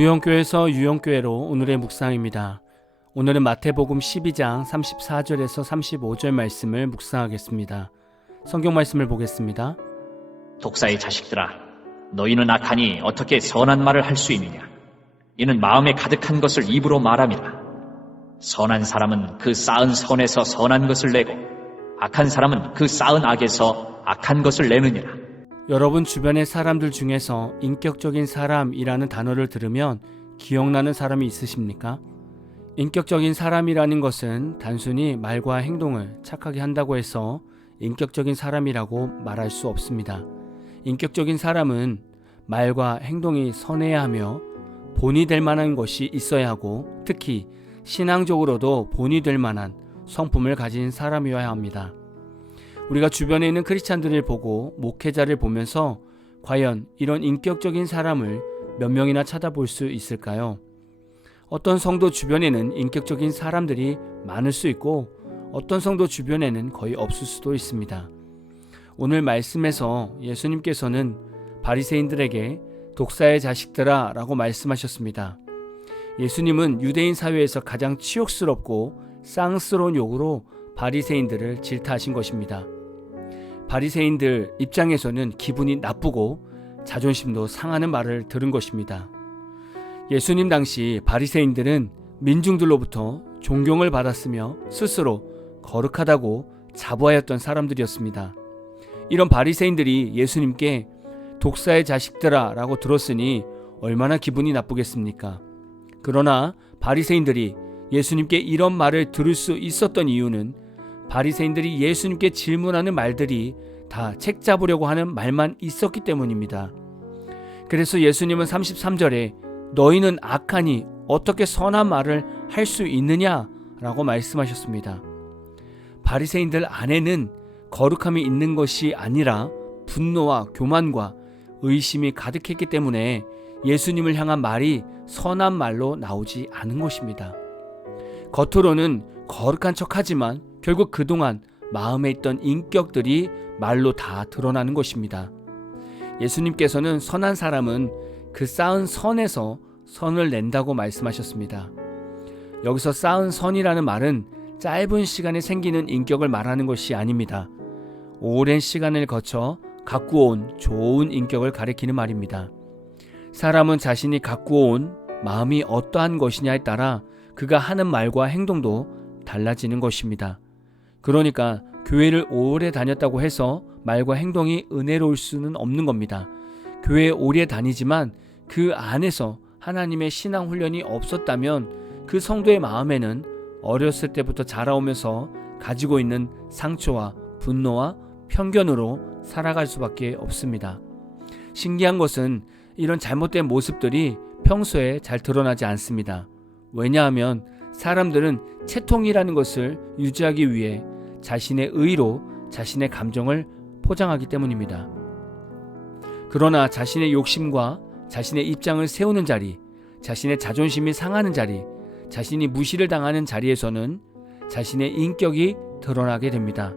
무용교에서 유용교회로 오늘의 묵상입니다. 오늘은 마태복음 12장 34절에서 35절 말씀을 묵상하겠습니다. 성경 말씀을 보겠습니다. 독사의 자식들아, 너희는 악하니 어떻게 선한 말을 할 수 있느냐? 이는 마음에 가득한 것을 입으로 말함이라. 선한 사람은 그 쌓은 선에서 선한 것을 내고 악한 사람은 그 쌓은 악에서 악한 것을 내느니라. 여러분 주변의 사람들 중에서 인격적인 사람이라는 단어를 들으면 기억나는 사람이 있으십니까? 인격적인 사람이라는 것은 단순히 말과 행동을 착하게 한다고 해서 인격적인 사람이라고 말할 수 없습니다. 인격적인 사람은 말과 행동이 선해야 하며 본이 될 만한 것이 있어야 하고 특히 신앙적으로도 본이 될 만한 성품을 가진 사람이어야 합니다. 우리가 주변에 있는 크리스찬들을 보고 목회자를 보면서 과연 이런 인격적인 사람을 몇 명이나 찾아볼 수 있을까요? 어떤 성도 주변에는 인격적인 사람들이 많을 수 있고 어떤 성도 주변에는 거의 없을 수도 있습니다. 오늘 말씀에서 예수님께서는 바리새인들에게 독사의 자식들아 라고 말씀하셨습니다. 예수님은 유대인 사회에서 가장 치욕스럽고 쌍스러운 욕으로 바리새인들을 질타하신 것입니다. 바리새인들 입장에서는 기분이 나쁘고 자존심도 상하는 말을 들은 것입니다. 예수님 당시 바리새인들은 민중들로부터 존경을 받았으며 스스로 거룩하다고 자부하였던 사람들이었습니다. 이런 바리새인들이 예수님께 독사의 자식들아 라고 들었으니 얼마나 기분이 나쁘겠습니까? 그러나 바리새인들이 예수님께 이런 말을 들을 수 있었던 이유는 바리새인들이 예수님께 질문하는 말들이 다 책 잡으려고 하는 말만 있었기 때문입니다. 그래서 예수님은 33절에 너희는 악하니 어떻게 선한 말을 할 수 있느냐 라고 말씀하셨습니다. 바리새인들 안에는 거룩함이 있는 것이 아니라 분노와 교만과 의심이 가득했기 때문에 예수님을 향한 말이 선한 말로 나오지 않은 것입니다. 겉으로는 거룩한 척하지만 결국 그동안 마음에 있던 인격들이 말로 다 드러나는 것입니다. 예수님께서는 선한 사람은 그 쌓은 선에서 선을 낸다고 말씀하셨습니다. 여기서 쌓은 선이라는 말은 짧은 시간에 생기는 인격을 말하는 것이 아닙니다. 오랜 시간을 거쳐 가꾸어온 좋은 인격을 가리키는 말입니다. 사람은 자신이 가꾸어온 마음이 어떠한 것이냐에 따라 그가 하는 말과 행동도 달라지는 것입니다. 그러니까 교회를 오래 다녔다고 해서 말과 행동이 은혜로울 수는 없는 겁니다. 교회에 오래 다니지만 그 안에서 하나님의 신앙 훈련이 없었다면 그 성도의 마음에는 어렸을 때부터 자라오면서 가지고 있는 상처와 분노와 편견으로 살아갈 수밖에 없습니다. 신기한 것은 이런 잘못된 모습들이 평소에 잘 드러나지 않습니다. 왜냐하면 사람들은 채통이라는 것을 유지하기 위해 자신의 의로 자신의 감정을 포장하기 때문입니다. 그러나 자신의 욕심과 자신의 입장을 세우는 자리, 자신의 자존심이 상하는 자리, 자신이 무시를 당하는 자리에서는 자신의 인격이 드러나게 됩니다.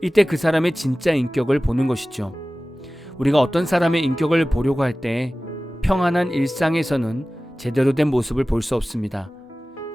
이때 그 사람의 진짜 인격을 보는 것이죠. 우리가 어떤 사람의 인격을 보려고 할 때 평안한 일상에서는 제대로 된 모습을 볼 수 없습니다.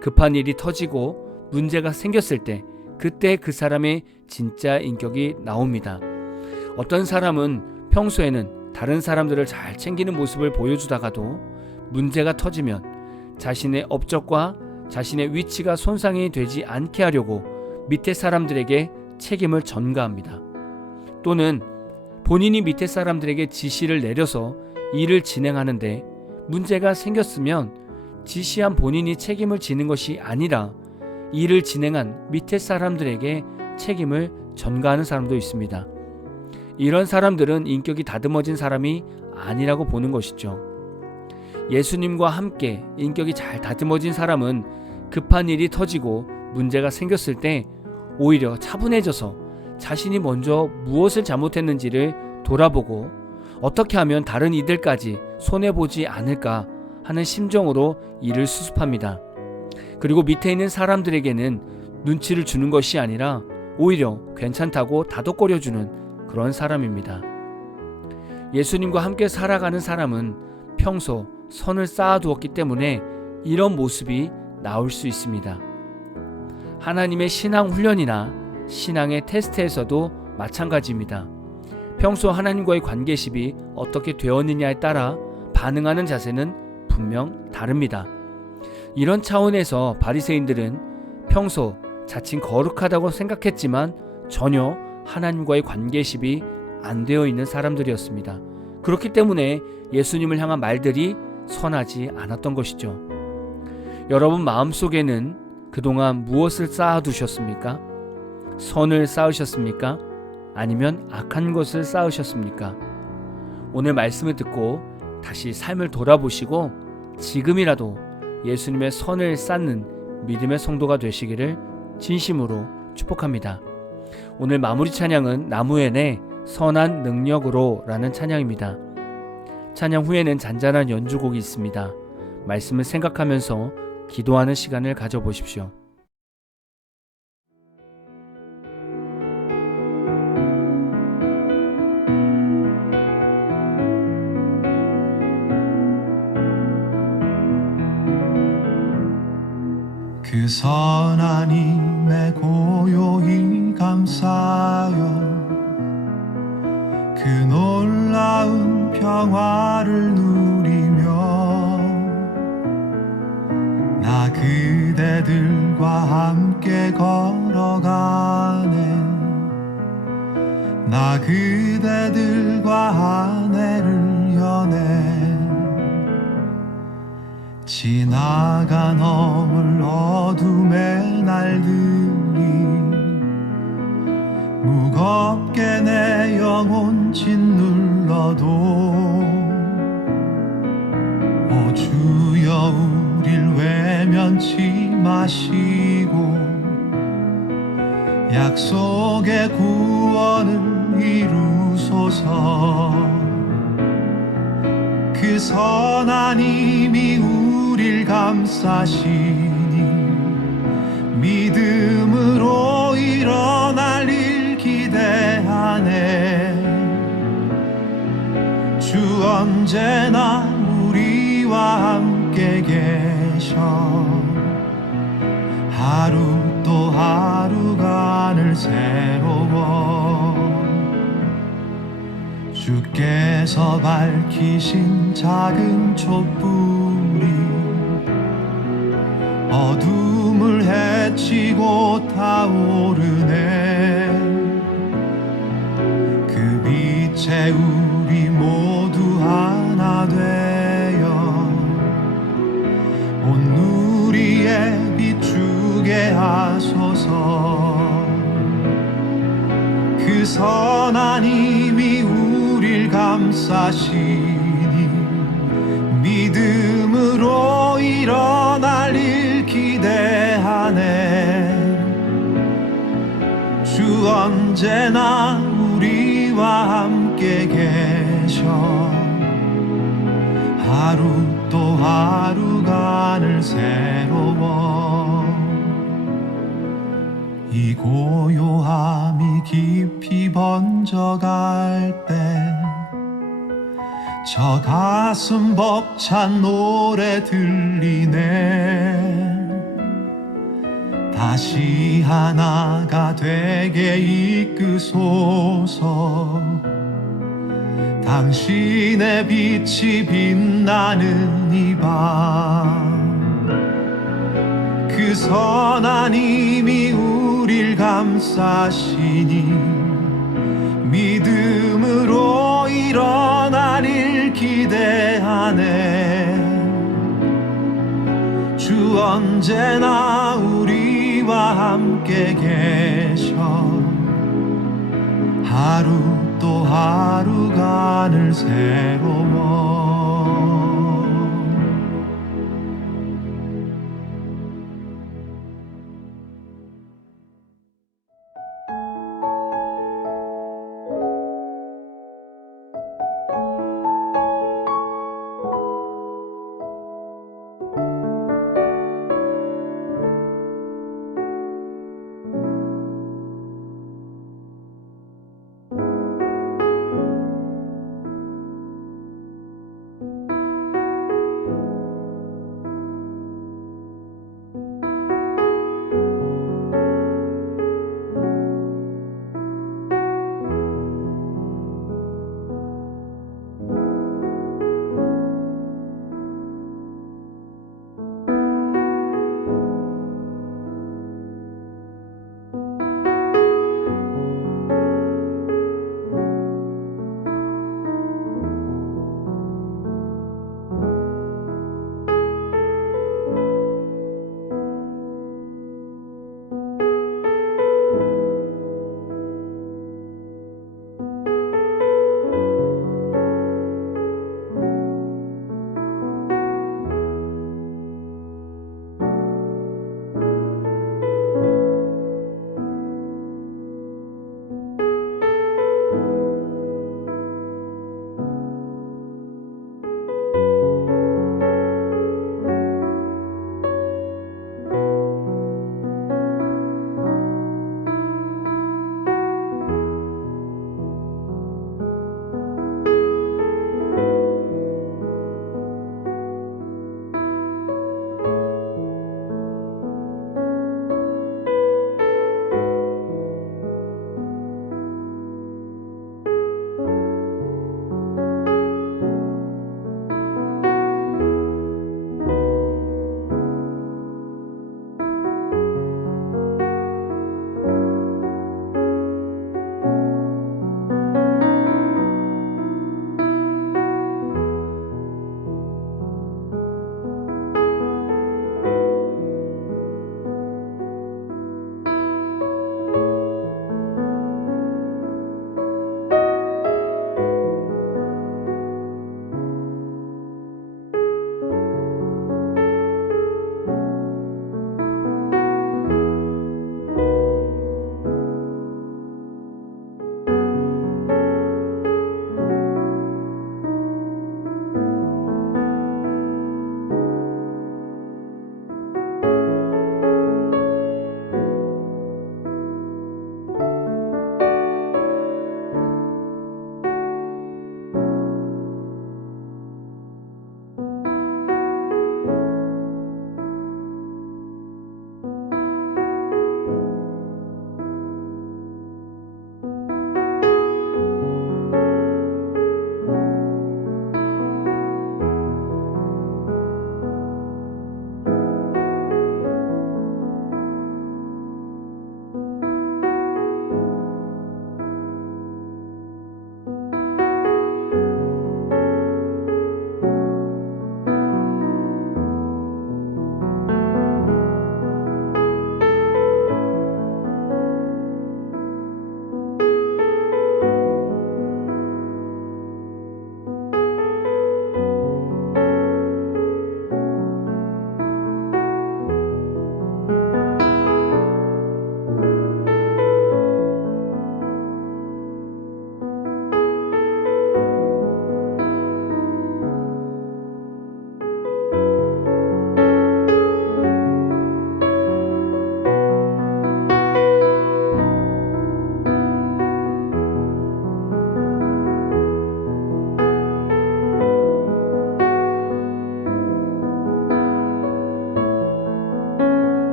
급한 일이 터지고 문제가 생겼을 때 그때 그 사람의 진짜 인격이 나옵니다. 어떤 사람은 평소에는 다른 사람들을 잘 챙기는 모습을 보여주다가도 문제가 터지면 자신의 업적과 자신의 위치가 손상이 되지 않게 하려고 밑에 사람들에게 책임을 전가합니다. 또는 본인이 밑에 사람들에게 지시를 내려서 일을 진행하는데 문제가 생겼으면 지시한 본인이 책임을 지는 것이 아니라 일을 진행한 밑에 사람들에게 책임을 전가하는 사람도 있습니다. 이런 사람들은 인격이 다듬어진 사람이 아니라고 보는 것이죠. 예수님과 함께 인격이 잘 다듬어진 사람은 급한 일이 터지고 문제가 생겼을 때 오히려 차분해져서 자신이 먼저 무엇을 잘못했는지를 돌아보고 어떻게 하면 다른 이들까지 손해보지 않을까 하는 심정으로 일을 수습합니다. 그리고 밑에 있는 사람들에게는 눈치를 주는 것이 아니라 오히려 괜찮다고 다독거려주는 그런 사람입니다. 예수님과 함께 살아가는 사람은 평소 선을 쌓아두었기 때문에 이런 모습이 나올 수 있습니다. 하나님의 신앙 훈련이나 신앙의 테스트에서도 마찬가지입니다. 평소 하나님과의 관계십이 어떻게 되었느냐에 따라 반응하는 자세는 분명 다릅니다. 이런 차원에서 바리새인들은 평소 자칭 거룩하다고 생각했지만 전혀 하나님과의 관계십이 안 되어 있는 사람들이었습니다. 그렇기 때문에 예수님을 향한 말들이 선하지 않았던 것이죠. 여러분 마음속에는 그동안 무엇을 쌓아두셨습니까? 선을 쌓으셨습니까? 아니면 악한 것을 쌓으셨습니까? 오늘 말씀을 듣고 다시 삶을 돌아보시고 지금이라도 예수님의 선을 쌓는 믿음의 성도가 되시기를 진심으로 축복합니다. 오늘 마무리 찬양은 나무엔의 선한 능력으로 라는 찬양입니다. 찬양 후에는 잔잔한 연주곡이 있습니다. 말씀을 생각하면서 기도하는 시간을 가져보십시오. 그 선한 힘에 고요히 감사여 그 놀라운 평화를 누리며 나 그대들과 함께 걸어가네 나 그대들과 한 해를 여네 지나간 허물 어둠의 날들이 무겁게 내 영혼 짓눌러도 오 주여 우릴 외면치 마시고 약속의 구원을 이루소서 그 선한 힘이 우릴 감싸시니 믿음으로 일어날 일 기대하네 주 언제나 우리와 함께 계셔 하루 또 하루간을 새로워 주께서 밝히신 작은 촛불이 어둠을 헤치고 타오르네 그 빛에 우리 모두 하나 되어 온 누리에 비추게 하소서 그 선한 힘이 우릴 감싸시니 믿음으로 일어날 일 기대하네 주 언제나 우리와 함께 계셔 하루 또 하루간을 새로워 이 고요함이 깊이 번져갈 때 저 가슴 벅찬 노래 들리네 다시 하나가 되게 이끄소서 당신의 빛이 빛나는 이 밤 그 선한 힘이 우릴 감싸시니 믿음으로 일어날 일 기대하네 주 언제나 우리와 함께 계셔 하루 또 하루간을 새로워